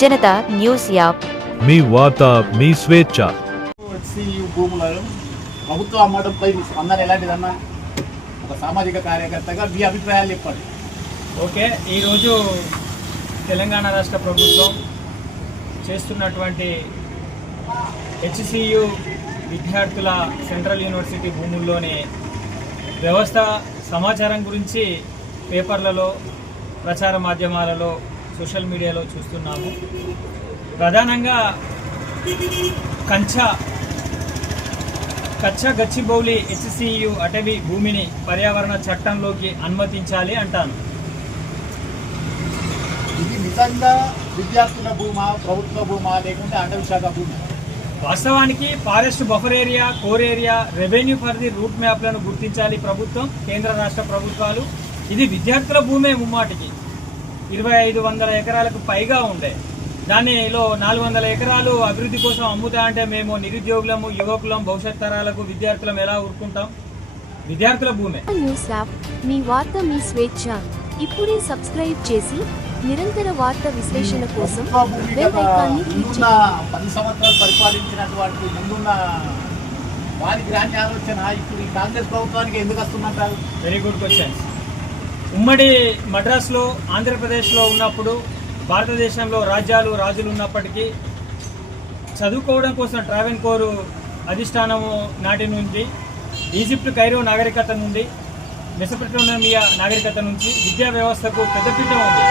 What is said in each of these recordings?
Janata news app. మీ వార్త మీ స్వేచ్ఛ. ఈ భూములను ప్రభుత్వం అమ్మడంపై మీ స్పందన ఎలాంటిదన్నా? ఒక సామాజిక కార్యకర్తగా మీ అభిప్రాయాలు చెప్పండి. ఓకే ఈరోజు తెలంగాణ రాష్ట్ర ప్రభుత్వం చేస్తున్నటువంటి హెచ్సియు విద్యార్థుల సెంట్రల్ యూనివర్సిటీ భూముల్లోని వ్యవస్థ సమాచారం గురించి పేపర్లలో ప్రచార మాధ్యమాలలో సోషల్ మీడియాలో చూస్తున్నాము. ప్రధానంగా కంచా కచ్చ గచ్చిబౌలి హెచ్సియు అటవీ భూమిని పర్యావరణ చట్టంలోకి అనుమతించాలి అంటాను. ఇది నిజంగా విద్యార్థుల భూమా ప్రభుత్వ భూమా లేకుంటే అటవీ శాఖ భూమి? వాస్తవానికి forest buffer area core area revenue పరిధి రూట్ మ్యాప్లను గుర్తించాలి ప్రభుత్వం కేంద్ర రాష్ట్ర ప్రభుత్వాలు. ఇది విద్యార్థుల భూమే ముమ్మాటికి. ఇరవై ఐదు వందల ఎకరాలకు పైగా ఉండే. దానిలో నాలుగు వందల ఎకరాలు అభివృద్ధి కోసం అమ్ముతా అంటే మేము నిరుద్యోగులము యువకులం భవిష్యత్ తరాలకు విద్యార్థులం ఎలా ఊరుకుంటాం? విద్యార్థుల భూమే. న్యూస్ యాప్ మీ వార్త మీ స్వేచ్ఛ ఇప్పుడే సబ్స్క్రైబ్ చేసి నిరంతర వార్త విశ్లేషణ కోసం బెల్ ఐకాన్ని క్లిక్ పది సంవత్సరాలు పరిపాలించినటువంటి ముందున్న వారికి రాని ఆలోచన ఇప్పుడు ఈ కాంగ్రెస్ ప్రభుత్వానికి ఎందుకు వస్తుందంటారు? వెరీ గుడ్ క్వశ్చన్స్ ఉమ్మడి మద్రాసులో ఆంధ్రప్రదేశ్లో ఉన్నప్పుడు భారతదేశంలో రాజ్యాలు రాజులు ఉన్నప్పటికీ చదువుకోవడం కోసం ట్రావెన్ కోరు అధిష్టానము నాటి నుండి ఈజిప్ట్ కైరో నాగరికత నుండి మెసపటోమియా నాగరికత నుంచి విద్యా వ్యవస్థకు పెద్దపీట ఉంది.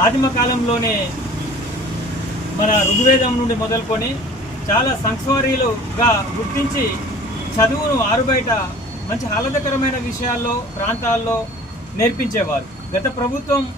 ఆదిమ కాలంలోనే మన ఋగ్వేదం నుండి మొదలుకొని చాలా సంస్వారీలుగా గుర్తించి చదువును ఆరుబయట మంచి ఆహ్లాదకరమైన విషయాల్లో ప్రాంతాల్లో నేర్పించేవారు. గత ప్రభుత్వం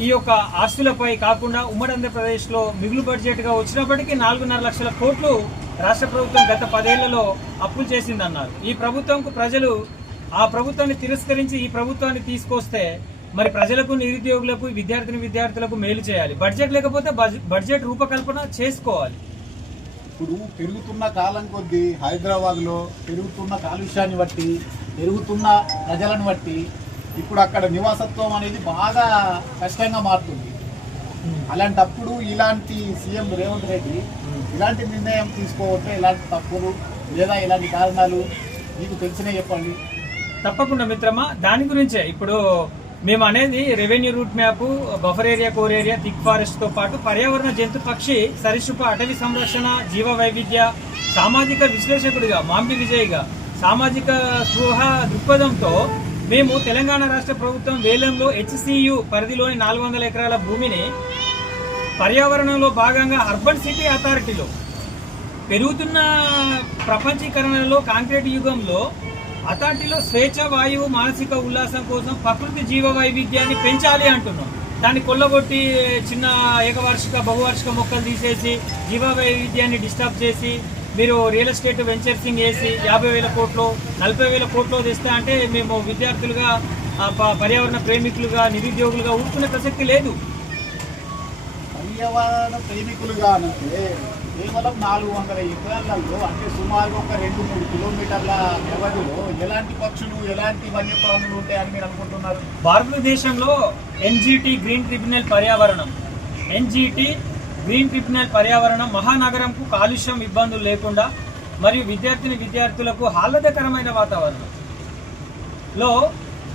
ఈ యొక్క ఆస్తులపై కాకుండా ఉమ్మడి ఆంధ్రప్రదేశ్లో మిగులు బడ్జెట్గా వచ్చినప్పటికీ నాలుగున్నర లక్షల కోట్లు రాష్ట్ర ప్రభుత్వం గత పదేళ్ళలో అప్పులు చేసిందన్నారు. ఈ ప్రభుత్వంకు ప్రజలు ఆ ప్రభుత్వాన్ని తిరస్కరించి ఈ ప్రభుత్వాన్ని తీసుకొస్తే మరి ప్రజలకు నిరుద్యోగులకు విద్యార్థిని విద్యార్థులకు మేలు చేయాలి. బడ్జెట్ లేకపోతే బడ్జె- బడ్జెట్ రూపకల్పన చేసుకోవాలి. ఇప్పుడు పెరుగుతున్న కాలం కొద్దీ హైదరాబాద్లో పెరుగుతున్న కాలుష్యాన్ని బట్టి పెరుగుతున్న ప్రజలను బట్టి ఇప్పుడు అక్కడ నివాసత్వం అనేది బాగా కష్టంగా మారుతుంది. అలాంటప్పుడు ఇలాంటి సీఎం రేవంత్ రెడ్డి ఇలాంటి నిర్ణయం తీసుకోవద్దు ఇలాంటి తప్పులు లేదా ఇలాంటి కారణాలు మీకు తెలిసినవి చెప్పండి. తప్పకుండా మిత్రమా దాని గురించే. ఇప్పుడు మేము అనేది revenue route map buffer area core area thick ఫారెస్ట్తో పాటు పర్యావరణ జంతు పక్షి సరీసృప అటవీ సంరక్షణ జీవ వైవిధ్య సామాజిక విశ్లేషకుడిగా మాంబి విజయ్గా సామాజిక స్పృహ దృక్పథంతో మేము తెలంగాణ రాష్ట్ర ప్రభుత్వం వేలంలో హెచ్సియు పరిధిలోని నాలుగు వందల ఎకరాల భూమిని పర్యావరణంలో భాగంగా అర్బన్ సిటీ అథారిటీలో పెరుగుతున్న ప్రపంచీకరణలో కాంక్రీట్ యుగంలో అథారిటీలో స్వేచ్ఛ వాయువు మానసిక ఉల్లాసం కోసం ప్రకృతి జీవ వైవిధ్యాన్ని పెంచాలి అంటున్నాం. దాన్ని కొల్లగొట్టి చిన్న ఏకవార్షిక బహువార్షిక మొక్కలు తీసేసి జీవ వైవిధ్యాన్ని డిస్టర్బ్ చేసి మీరు రియల్ ఎస్టేట్ వెంచర్సింగ్ వేసి యాభై వేల కోట్లు నలభై వేల కోట్లు తెస్తా అంటే మేము విద్యార్థులుగా పర్యావరణ ప్రేమికులుగా నిరుద్యోగులుగా ఊరుకునే ప్రసక్తి లేదు. పర్యావరణ ప్రేమికులుగా అంటే కేవలం నాలుగు వందల ఎకరాలలో అంటే సుమారు ఒక రెండు మూడు కిలోమీటర్ల వ్యవధిలో ఎలాంటి పక్షులు ఎలాంటి వన్యప్రాణులు ఉంటాయని మీరు అనుకుంటున్నారు? భారతదేశంలో ఎన్జిటి గ్రీన్ ట్రిబ్యునల్ పర్యావరణం. ఎన్జిటి గ్రీన్ ట్రిబ్యునల్ పర్యావరణం మహానగరంకు కాలుష్యం ఇబ్బందులు లేకుండా మరియు విద్యార్థిని విద్యార్థులకు ఆహ్లాదకరమైన వాతావరణం లో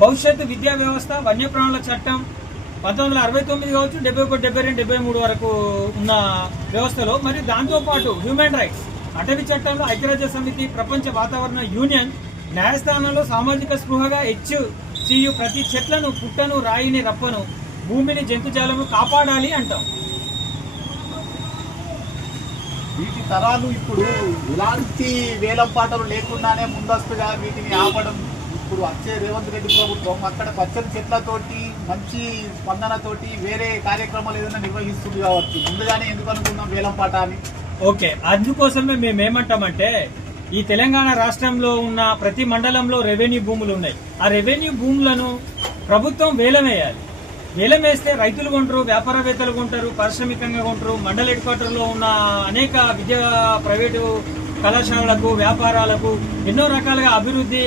భవిష్యత్తు విద్యా వ్యవస్థ వన్యప్రాణుల చట్టం పంతొమ్మిది వందల అరవై తొమ్మిది కావచ్చు డెబ్బై ఒకటి డెబ్బై రెండు డెబ్బై మూడు వరకు ఉన్న వ్యవస్థలో మరియు దాంతోపాటు హ్యూమన్ రైట్స్ అటవీ చట్టంలో ఐక్యరాజ్య సమితి ప్రపంచ వాతావరణ యూనియన్ న్యాయస్థానంలో సామాజిక స్పృహగా హెచ్ సియు ప్రతి చెట్లను పుట్టను రాయిని రప్పను భూమిని జంతుజాలను కాపాడాలి అంటాం. వీటి తరాలు ఇప్పుడు ఇలాంటి వేలం పాటలు లేకుండానే ముందస్తుగా వీటిని ఆపడం ఇప్పుడు వచ్చే రేవంత్ రెడ్డి ప్రభుత్వం అక్కడ పచ్చని చెట్లతోటి మంచి స్పందనతోటి వేరే కార్యక్రమాలు ఏదైనా నిర్వహిస్తుంది కావచ్చు. ముందుగానే ఎందుకు అనుకున్నాం వేలం పాట అని? ఓకే అందుకోసమే మేము ఏమంటామంటే ఈ తెలంగాణ రాష్ట్రంలో ఉన్న ప్రతి మండలంలో రెవెన్యూ భూములు ఉన్నాయి. ఆ రెవెన్యూ భూములను ప్రభుత్వం వేలమేయాలి వేలం వేస్తే రైతులు కొంటారు వ్యాపారవేత్తలు కొంటారు పారిశ్రామికంగా కొంటారు మండల హెడ్ క్వార్టర్లో ఉన్న అనేక విద్యా ప్రైవేటు కళాశాలలకు వ్యాపారాలకు ఎన్నో రకాలుగా అభివృద్ధి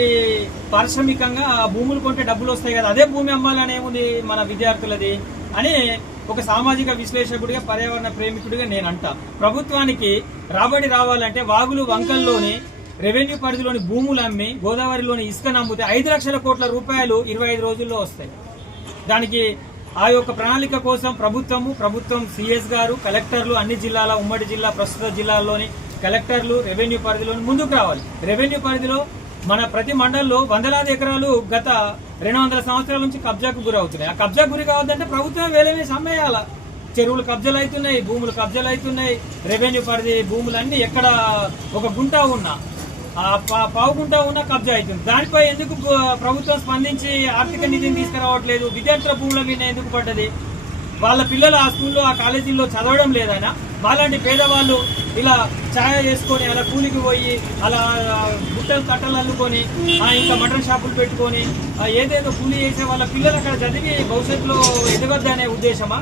పారిశ్రామికంగా భూములు కొంటే డబ్బులు వస్తాయి కదా అదే భూమి అమ్మాలని ఏముంది మన విద్యార్థులది అని ఒక సామాజిక విశ్లేషకుడిగా పర్యావరణ ప్రేమికుడిగా నేను అంటా. ప్రభుత్వానికి రాబడి రావాలంటే వాగులు వంకల్లోని రెవెన్యూ పరిధిలోని భూములు అమ్మి గోదావరిలోని ఇసుక నమ్మితే ఐదు లక్షల కోట్ల రూపాయలు ఇరవై ఐదు రోజుల్లో వస్తాయి. దానికి ఆ యొక్క ప్రణాళిక కోసం ప్రభుత్వము ప్రభుత్వం సిఎస్ గారు కలెక్టర్లు అన్ని జిల్లాల ఉమ్మడి జిల్లా ప్రస్తుత జిల్లాల్లోని కలెక్టర్లు రెవెన్యూ పరిధిలోని ముందుకు రావాలి. రెవెన్యూ పరిధిలో మన ప్రతి మండలంలో వందలాది ఎకరాలు గత రెండు వందల సంవత్సరాల నుంచి కబ్జాకు గురవుతున్నాయి. ఆ కబ్జా గురి కావద్దంటే ప్రభుత్వం వేలమే సమ్మేయాల. చెరువులు కబ్జాలు అవుతున్నాయి భూములు కబ్జాలు అవుతున్నాయి రెవెన్యూ పరిధి భూములన్నీ ఎక్కడ ఒక గుంట ఉన్నా. పావుకుంటా పా- ఉన్న కబ్జా అవుతుంది. దానిపై ఎందుకు ప్రభుత్వం స్పందించి ఆర్థిక నిధిని తీసుకురావట్లేదు? విద్యార్థుల భూముల మీద ఎందుకు పడ్డది? వాళ్ళ పిల్లలు ఆ స్కూల్లో ఆ కాలేజీల్లో చదవడం లేదనా? వాళ్ళంటి పేదవాళ్ళు ఇలా ఛాయ చేసుకొని అలా కూలికి పోయి అలా గుట్టలు తట్టలు అల్లుకొని ఇంకా మటన్ షాపులు పెట్టుకొని ఏదేదో కూలి చేసే వాళ్ళ పిల్లలు అక్కడ చదివి భవిష్యత్తులో ఎదగొద్దనే ఉద్దేశమా?